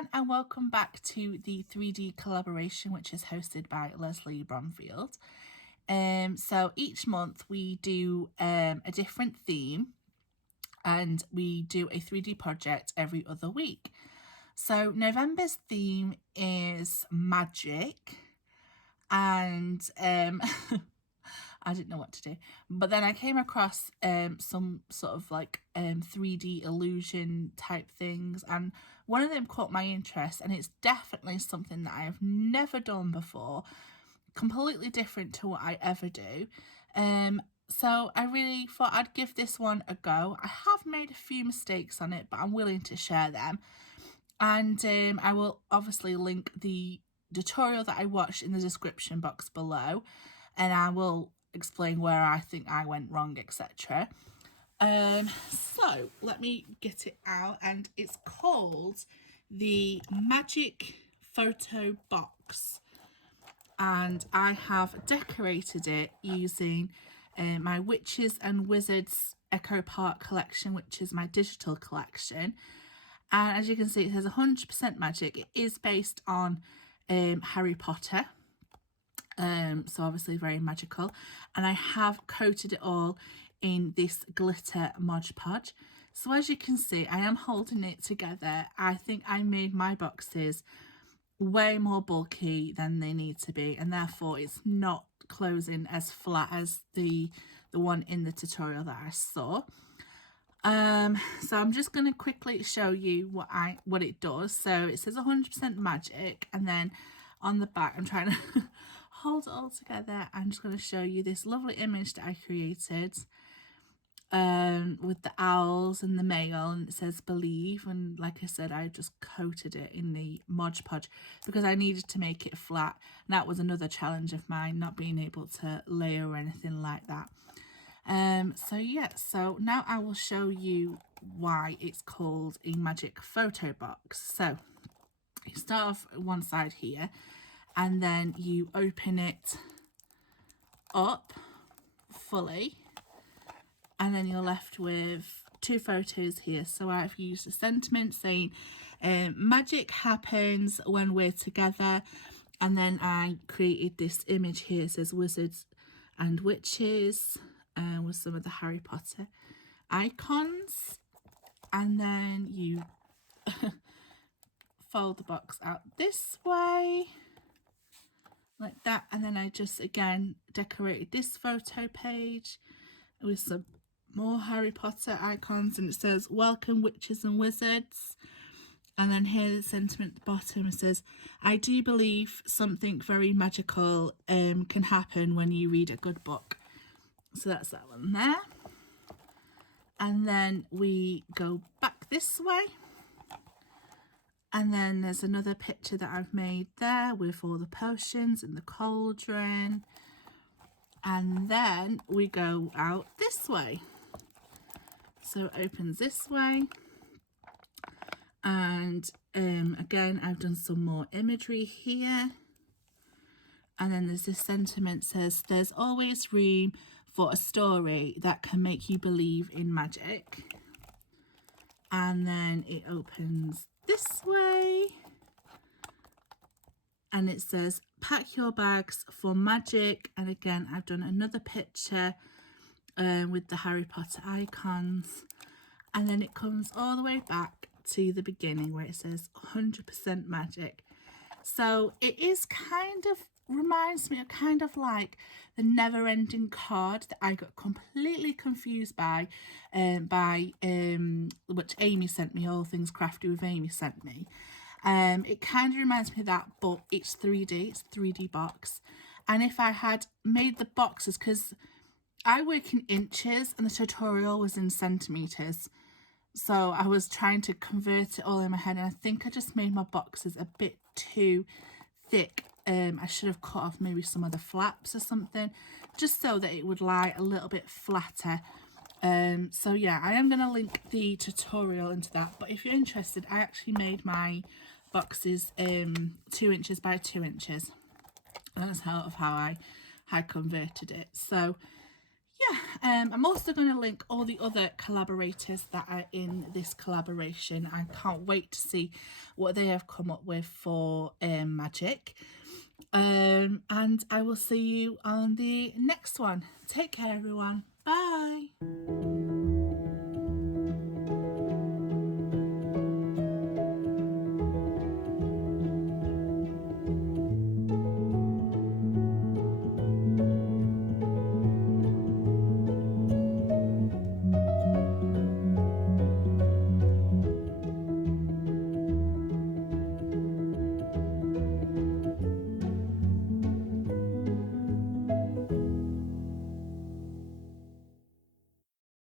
everyone, and welcome back to the 3D collaboration, which is hosted by Lesley Bromfield. So each month we do a different theme, and we do a 3D project every other week. So November's theme is magic, and I didn't know what to do, but then I came across some sort of like 3D illusion type things, and one of them caught my interest, and it's definitely something that I have never done before, completely different to what I ever do. So I really thought I'd give this one a go. I have made a few mistakes on it, but I'm willing to share them, and I will obviously link the tutorial that I watched in the description box below, and I will explain where I think I went wrong, etc. So let me get it out, and it's called the Magic Photo Box, and I have decorated it using my Witches and Wizards Echo Park collection, which is my digital collection. And as you can see, it says 100% magic. It is based on Harry Potter. So obviously very magical, and I have coated it all in this glitter Mod Podge. So as you can see, I am holding it together. I think I made my boxes way more bulky than they need to be, and therefore it's not closing as flat as the one in the tutorial that I saw. So I'm just going to quickly show you what it does. So it says 100% magic, and then on the back, I'm trying to hold it all together. I'm just going to show you this lovely image that I created with the owls and the mail, and it says believe, and like I said, I just coated it in the Mod Podge because I needed to make it flat, and that was another challenge of mine, not being able to layer or anything like that. So yeah, so now I will show you why it's called a magic photo box. So you start off one side here, and then you open it up fully, and then you're left with two photos here. So I've used a sentiment saying magic happens when we're together, and then I created this image here. It says wizards and witches with some of the Harry Potter icons, and then you fold the box out this way like that, and then I just again decorated this photo page with some more Harry Potter icons, and it says welcome witches and wizards, and then here the sentiment at the bottom, it says I do believe something very magical can happen when you read a good book. So that's that one there, and then we go back this way, and then there's another picture that I've made there with all the potions and the cauldron, and then we go out this way. So it opens this way, and again I've done some more imagery here, and then there's this sentiment says there's always room for a story that can make you believe in magic, and then it opens this way, and it says pack your bags for magic, and again I've done another picture with the Harry Potter icons, and then it comes all the way back to the beginning where it says 100% magic. So it is kind of reminds me of kind of like the never-ending card that I got completely confused by which Amy sent me, All Things Crafty with Amy sent me. It kind of reminds me of that, but it's 3D, it's a 3D box. And if I had made the boxes, because I work in inches and the tutorial was in centimeters, so I was trying to convert it all in my head, and I think I just made my boxes a bit too thick. I should have cut off maybe some of the flaps or something, just so that it would lie a little bit flatter. So yeah, I am going to link the tutorial into that, but if you're interested, I actually made my boxes 2 inches by 2 inches. That's how I converted it. So I'm also going to link all the other collaborators that are in this collaboration. I can't wait to see what they have come up with for magic. And I will see you on the next one. Take care, everyone. Bye.